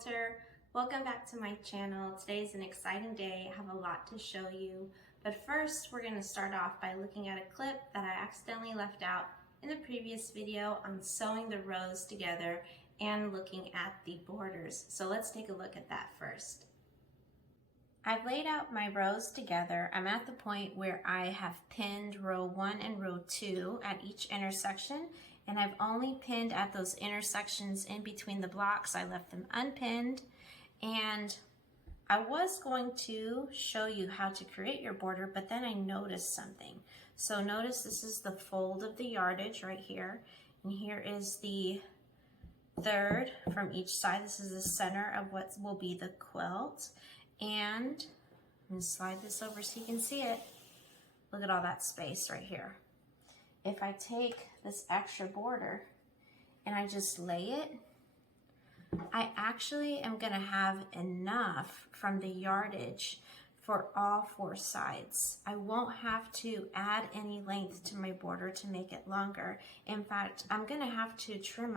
quilter. Welcome back to my channel. Today is an exciting day. I have a lot to show you, but first we're going to start off by looking at a clip that I accidentally left out in the previous video on sewing the rows together and looking at the borders. So let's take a look at that first. I've laid out my rows together. I'm at the point where I have pinned row 1 and row 2 at each intersection, and I've only pinned at those intersections in between the blocks. I left them unpinned, and I was going to show you how to create your border, but then I noticed something. So notice this is the fold of the yardage right here, and here is the third from each side. This is the center of what will be the quilt. And I'm going to slide this over so you can see it. Look at all that space right here. If I take this extra border and I just lay it, I actually am going to have enough from the yardage for all 4 sides. I won't have to add any length to my border to make it longer. In fact, I'm going to have to trim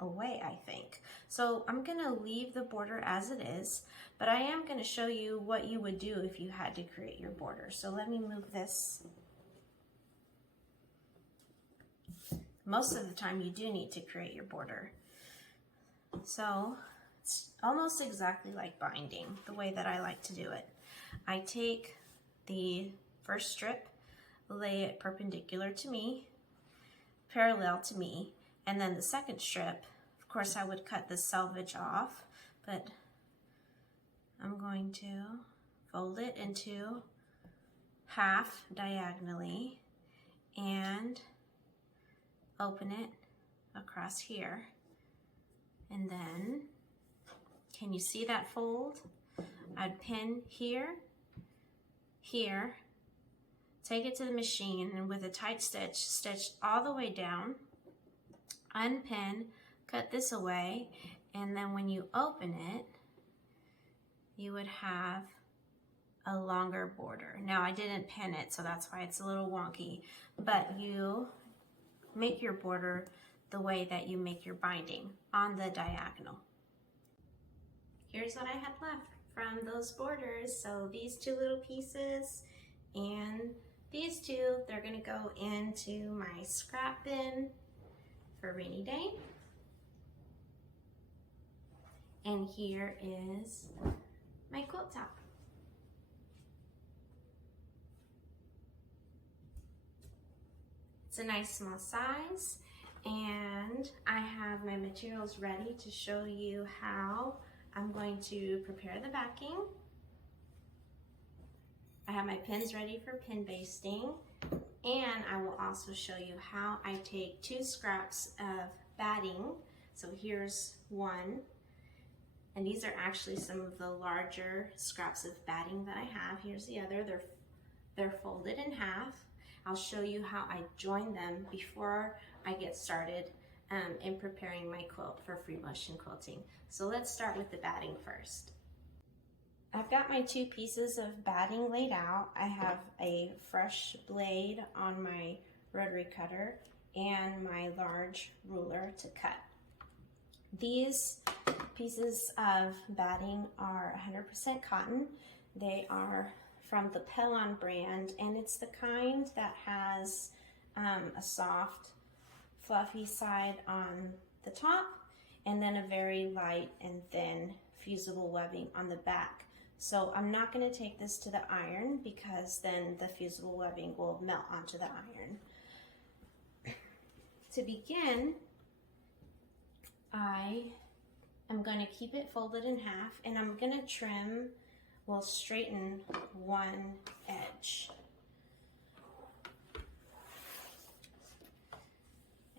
away, I think. So I'm going to leave the border as it is, but I am going to show you what you would do if you had to create your border. So let me move this. Most of the time you do need to create your border. So it's almost exactly like binding, the way that I like to do it. I take the first strip, lay it perpendicular to me, parallel to me, and then the second strip, of course I would cut the selvage off, but I'm going to fold it into half diagonally and open it across here. And then, can you see that fold? I'd pin here, here, take it to the machine, and with a tight stitch, stitch all the way down, unpin, cut this away, and then when you open it, you would have a longer border. Now I didn't pin it, so that's why it's a little wonky, but you make your border the way that you make your binding on the diagonal. Here's what I had left from those borders. So these 2 little pieces and these 2, they're gonna go into my scrap bin for rainy day. And here is my quilt top. It's a nice small size, and I have my materials ready to show you how I'm going to prepare the backing. I have my pins ready for pin basting, and I will also show you how I take 2 scraps of batting. So here's one, and these are actually some of the larger scraps of batting that I have. Here's the other. They're folded in half. I'll show you how I join them before I get started in preparing my quilt for free motion quilting. So let's start with the batting first. I've got my 2 pieces of batting laid out. I have a fresh blade on my rotary cutter and my large ruler to cut. These pieces of batting are 100% cotton. They are from the Pelon brand, and it's the kind that has a soft, fluffy side on the top, and then a very light and thin fusible webbing on the back. So I'm not going to take this to the iron because then the fusible webbing will melt onto the iron. To begin, I am going to keep it folded in half, and I'm going to trim, well, straighten one edge.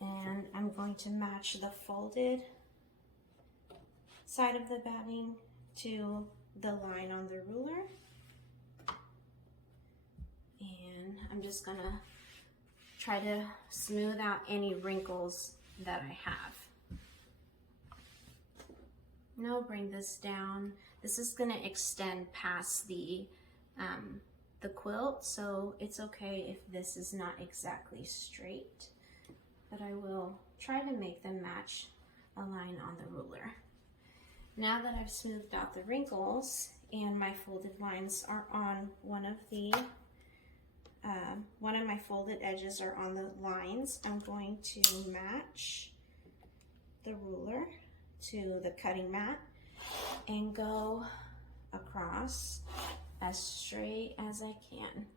And I'm going to match the folded side of the batting to the line on the ruler. And I'm just gonna try to smooth out any wrinkles that I have. Now I'll bring this down. This is gonna extend past the quilt, so it's okay if this is not exactly straight, but I will try to make them match a line on the ruler. Now that I've smoothed out the wrinkles and my folded lines are on one of my folded edges are on the lines, I'm going to match the ruler to the cutting mat and go across as straight as I can.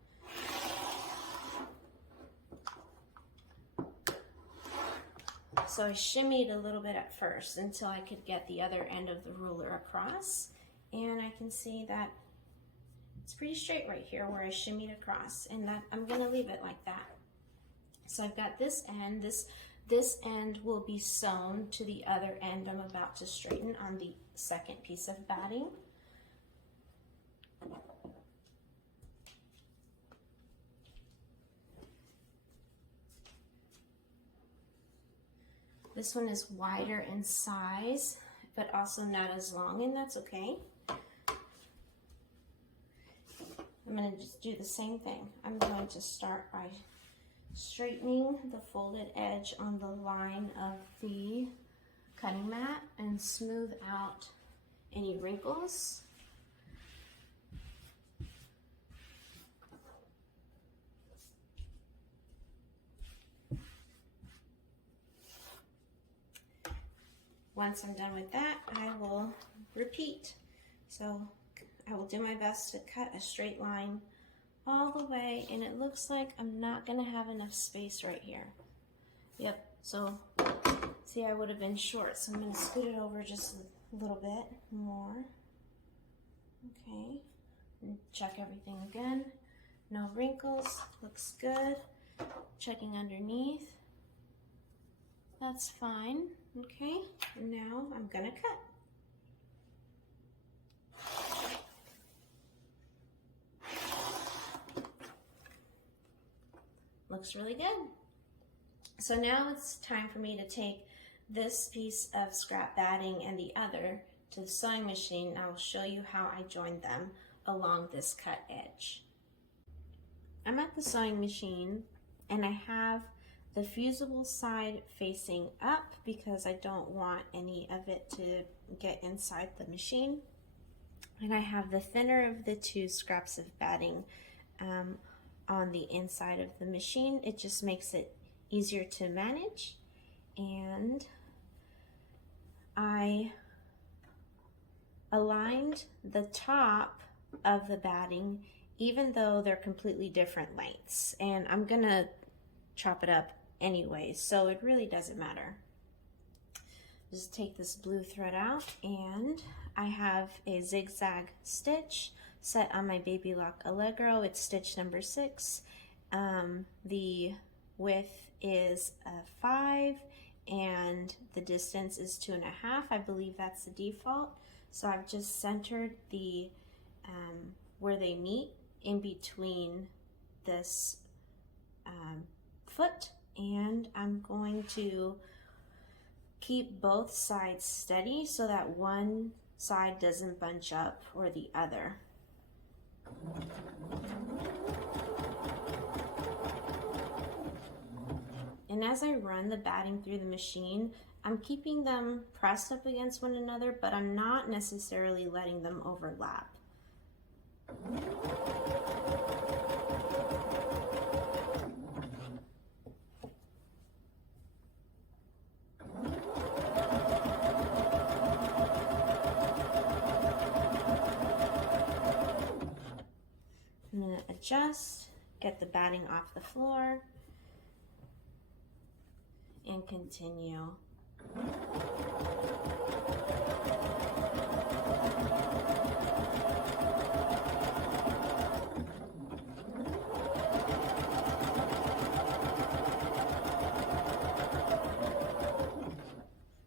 So I shimmied a little bit at first until I could get the other end of the ruler across, and I can see that it's pretty straight right here where I shimmied across, and that I'm gonna leave it like that. So I've got this end, this end will be sewn to the other end I'm about to straighten on the second piece of batting. This one is wider in size, but also not as long, and that's okay. I'm going to just do the same thing. I'm going to start by straightening the folded edge on the line of the cutting mat and smooth out any wrinkles. Once I'm done with that, I will repeat. So I will do my best to cut a straight line all the way, and it looks like I'm not gonna have enough space right here. Yep, so see, I would have been short, so I'm gonna scoot it over just a little bit more. Okay, and check everything again. No wrinkles, looks good. Checking underneath, that's fine. Okay, and now I'm gonna cut. Looks really good. So now it's time for me to take this piece of scrap batting and the other to the sewing machine, and I will show you how I joined them along this cut edge. I'm at the sewing machine and I have the fusible side facing up because I don't want any of it to get inside the machine. And I have the thinner of the two scraps of batting on the inside of the machine. It just makes it easier to manage. And I aligned the top of the batting even though they're completely different lengths. And I'm gonna chop it up anyway, so it really doesn't matter. Just take this blue thread out, and I have a zigzag stitch set on my Baby Lock Allegro. It's stitch number 6. The width is 5 and the distance is 2.5. I believe that's the default. So I've just centered the where they meet in between this foot, and I'm going to keep both sides steady so that one side doesn't bunch up or the other. And as I run the batting through the machine, I'm keeping them pressed up against one another, but I'm not necessarily letting them overlap. I'm going to adjust, get the batting off the floor, and continue.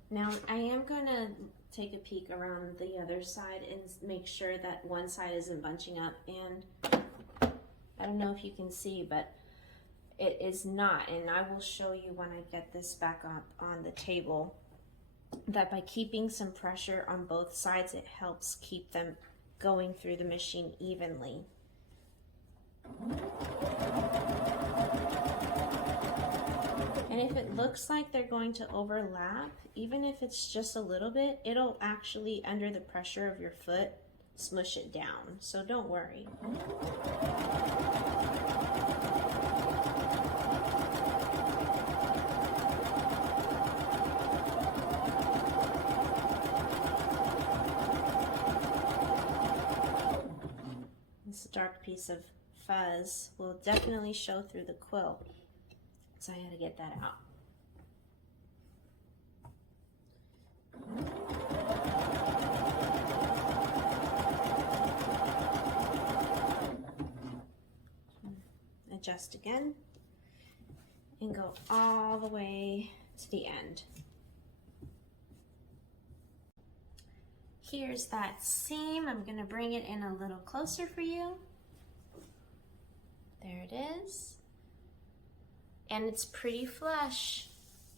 Now I am going to take a peek around the other side and make sure that one side isn't bunching up, and I don't know if you can see, but it is not, and I will show you when I get this back up on the table that by keeping some pressure on both sides, it helps keep them going through the machine evenly. And if it looks like they're going to overlap, even if it's just a little bit, it'll actually, under the pressure of your foot, smush it down. So don't worry. This dark piece of fuzz will definitely show through the quilt. So I had to get that out. Adjust again and go all the way to the end. Here's that seam. I'm going to bring it in a little closer for you. There it is. And it's pretty flush.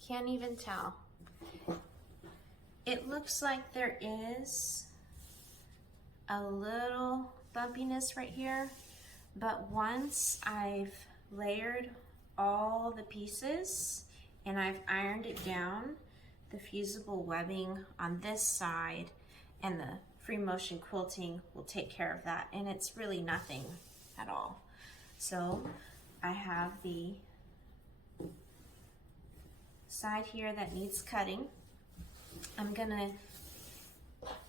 Can't even tell. It looks like there is a little bumpiness right here, but once I've layered all the pieces and I've ironed it down, the fusible webbing on this side and the free motion quilting will take care of that, and it's really nothing at all. So I have the side here that needs cutting. I'm gonna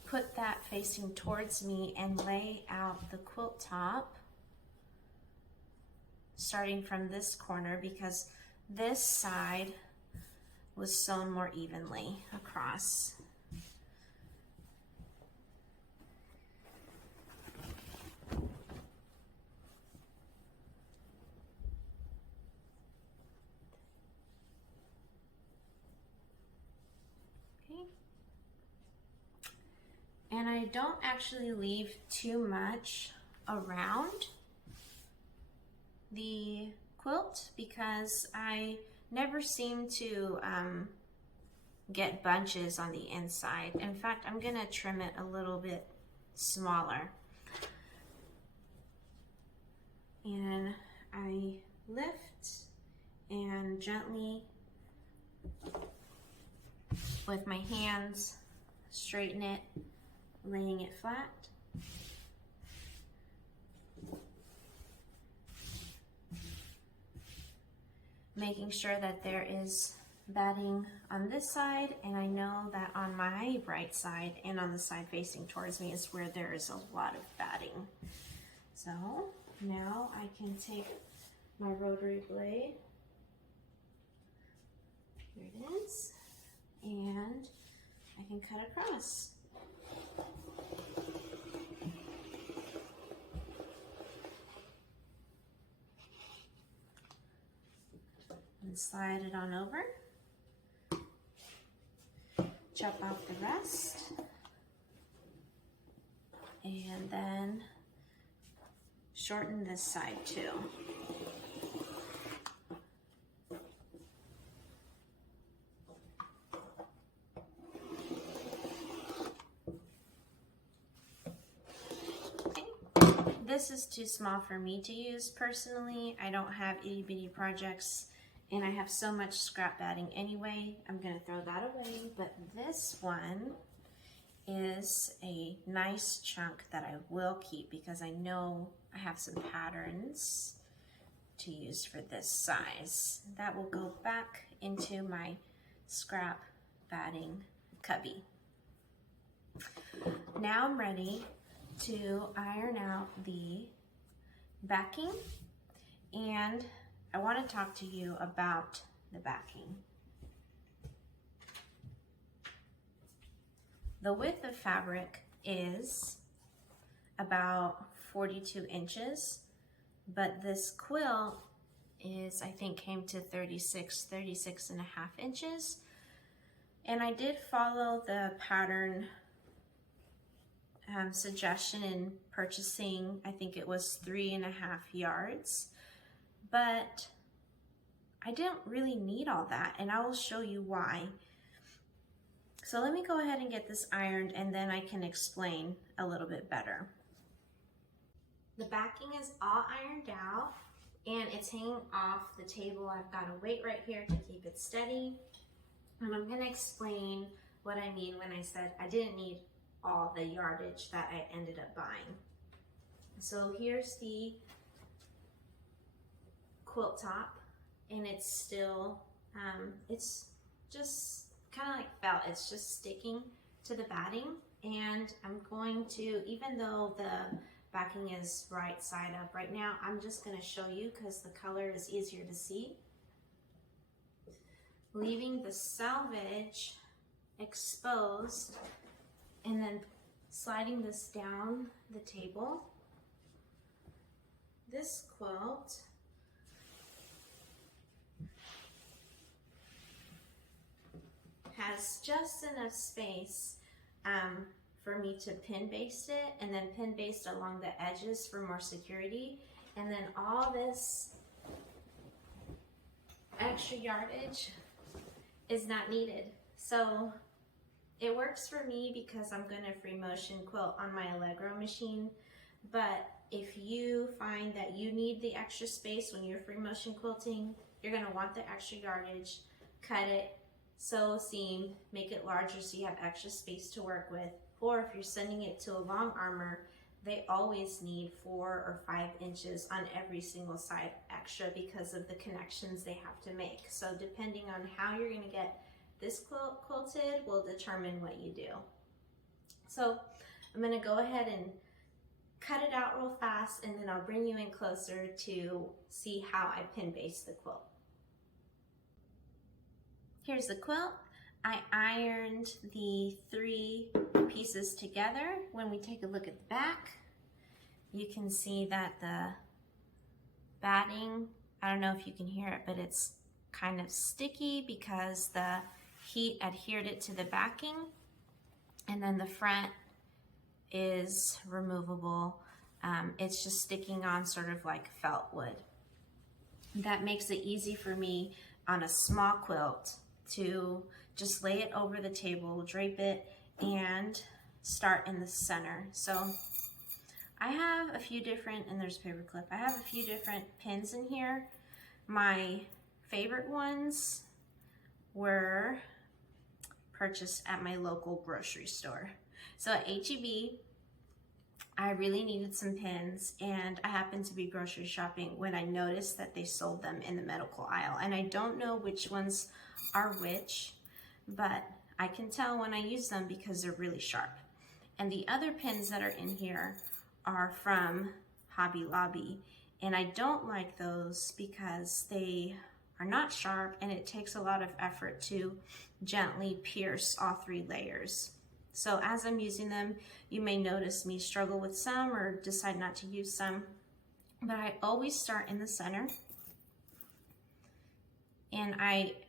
put that facing towards me and lay out the quilt top starting from this corner, because this side was sewn more evenly across. And I don't actually leave too much around the quilt because I never seem to get bunches on the inside. In fact, I'm gonna trim it a little bit smaller. And I lift and gently with my hands straighten it, laying it flat. Making sure that there is batting on this side, and I know that on my right side and on the side facing towards me is where there is a lot of batting. So now I can take my rotary blade, here it is, and I can cut across. And slide it on over. Chop off the rest. And then shorten this side too. This is too small for me to use personally. I don't have itty bitty projects and I have so much scrap batting anyway. I'm gonna throw that away, but this one is a nice chunk that I will keep because I know I have some patterns to use for this size. That will go back into my scrap batting cubby. Now I'm ready to iron out the backing, and I want to talk to you about the backing. The width of fabric is about 42 inches, but this quilt is, I think, came to 36 and a half inches. And I did follow the pattern suggestion in purchasing, I think it was 3.5 yards, but I didn't really need all that, and I will show you why. So let me go ahead and get this ironed, and then I can explain a little bit better. The backing is all ironed out, and it's hanging off the table. I've got a weight right here to keep it steady. And I'm going to explain what I mean when I said I didn't need all the yardage that I ended up buying. So here's the quilt top, and it's still, it's just kind of like felt. It's just sticking to the batting, and I'm going to, even though the backing is right side up right now, I'm just going to show you because the color is easier to see. Leaving the selvage exposed and then sliding this down the table. This quilt has just enough space for me to pin baste it, and then pin baste along the edges for more security, and then all this extra yardage is not needed. So it works for me because I'm going to free motion quilt on my Allegro machine, but if you find that you need the extra space when you're free motion quilting, you're going to want the extra yardage. Cut it, sew a seam, make it larger so you have extra space to work with. Or if you're sending it to a long armor, they always need 4 or 5 inches on every single side extra because of the connections they have to make. So depending on how you're going to get this quilt quilted will determine what you do. So I'm going to go ahead and cut it out real fast, and then I'll bring you in closer to see how I pin baste the quilt. Here's the quilt. I ironed the 3 pieces together. When we take a look at the back, you can see that the batting, I don't know if you can hear it, but it's kind of sticky because the heat adhered it to the backing. And then the front is removable. It's just sticking on sort of like felt wood. That makes it easy for me on a small quilt to just lay it over the table, drape it, and start in the center. So I have a few different, and there's a paper clip, I have a few different pins in here. My favorite ones were purchased at my local grocery store. So at H-E-B, I really needed some pins, and I happened to be grocery shopping when I noticed that they sold them in the medical aisle. And I don't know which ones are which, but I can tell when I use them because they're really sharp. And the other pins that are in here are from Hobby Lobby, and I don't like those because they are not sharp and it takes a lot of effort to gently pierce all 3 layers. So as I'm using them, you may notice me struggle with some or decide not to use some, but I always start in the center. And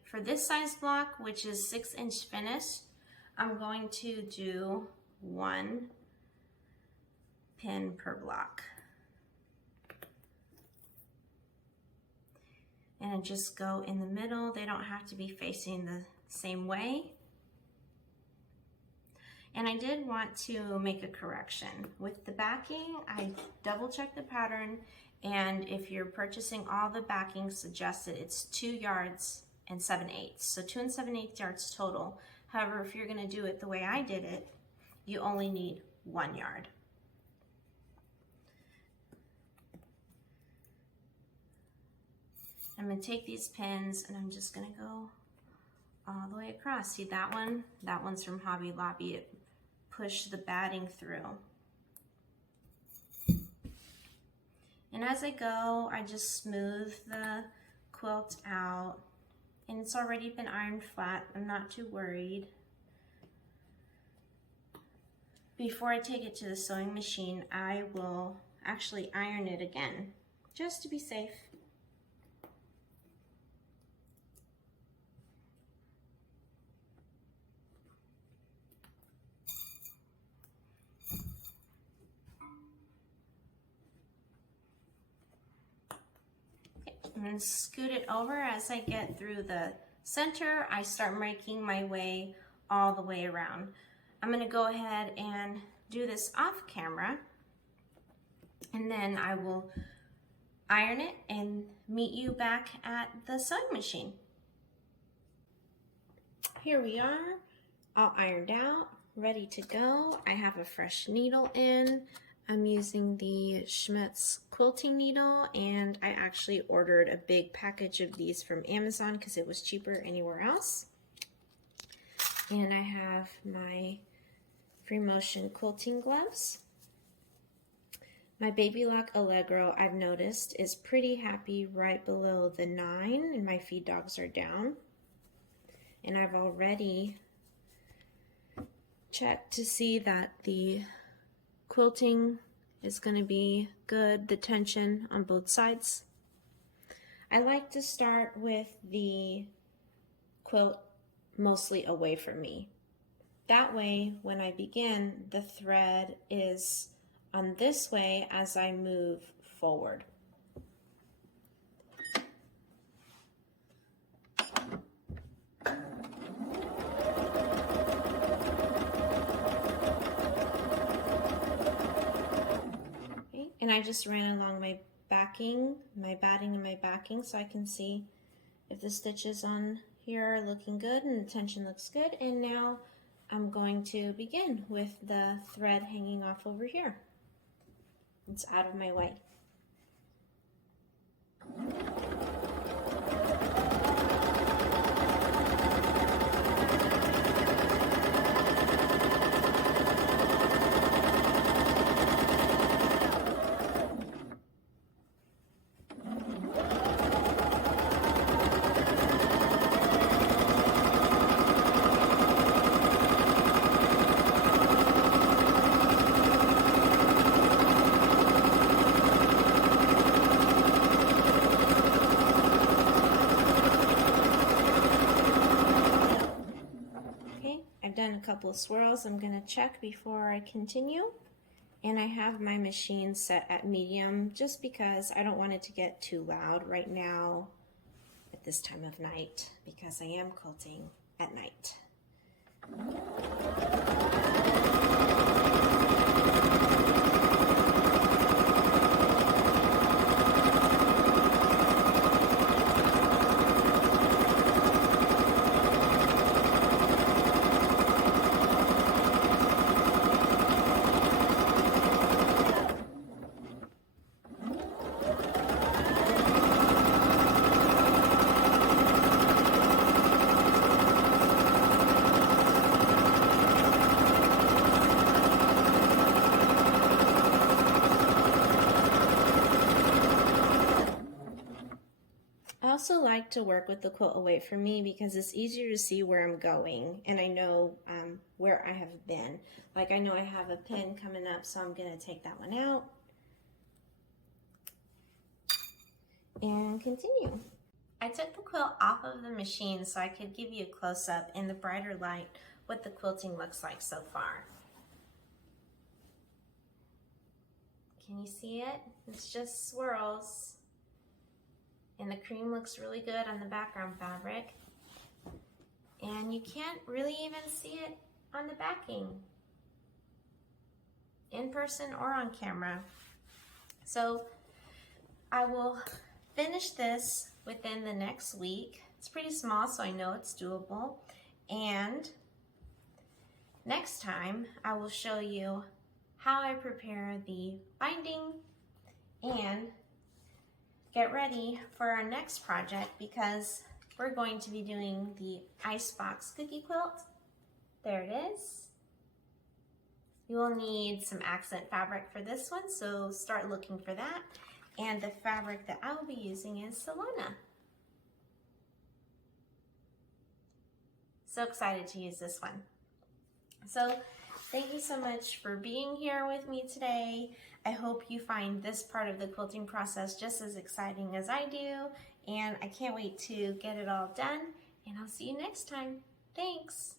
for this size block, which is 6-inch finish, I'm going to do 1 pin per block. And I just go in the middle. They don't have to be facing the same way. And I did want to make a correction. With the backing, I double checked the pattern, and if you're purchasing all the backing suggested, it's 2 yards and 7/8. So 2 7/8 yards total. However, if you're gonna do it the way I did it, you only need 1 yard. I'm gonna take these pins and I'm just gonna go all the way across. See that one? That one's from Hobby Lobby. It pushed the batting through. And as I go, I just smooth the quilt out, and it's already been ironed flat. I'm not too worried. Before I take it to the sewing machine, I will actually iron it again, just to be safe. I'm going to scoot it over. As I get through the center, I start making my way all the way around. I'm going to go ahead and do this off camera, and then I will iron it and meet you back at the sewing machine. Here we are, all ironed out, ready to go. I have a fresh needle in. I'm using the Schmidt's quilting needle, and I actually ordered a big package of these from Amazon because it was cheaper anywhere else. And I have my free motion quilting gloves. My Baby Lock Allegro, I've noticed, is pretty happy right below the 9, and my feed dogs are down. And I've already checked to see that the quilting is going to be good, the tension on both sides. I like to start with the quilt mostly away from me. That way, when I begin, the thread is on this way as I move forward. And I just ran along my backing, my batting and my backing, so I can see if the stitches on here are looking good and the tension looks good. And now I'm going to begin with the thread hanging off over here. It's out of my way. I've done a couple of swirls. I'm going to check before I continue. And I have my machine set at medium just because I don't want it to get too loud right now at this time of night because I am quilting at night. I also like to work with the quilt away from me because it's easier to see where I'm going, and I know where I have been. Like I know I have a pin coming up, so I'm going to take that one out and continue. I took the quilt off of the machine so I could give you a close-up in the brighter light what the quilting looks like so far. Can you see it? It's just swirls. And the cream looks really good on the background fabric. And you can't really even see it on the backing, in person or on camera. So I will finish this within the next week. It's pretty small, so I know it's doable. And next time I will show you how I prepare the binding and get ready for our next project because we're going to be doing the icebox cookie quilt. There it is. You will need some accent fabric for this one, so start looking for that. And the fabric that I will be using is Solana. So excited to use this one. So thank you so much for being here with me today. I hope you find this part of the quilting process just as exciting as I do, and I can't wait to get it all done, and I'll see you next time. Thanks.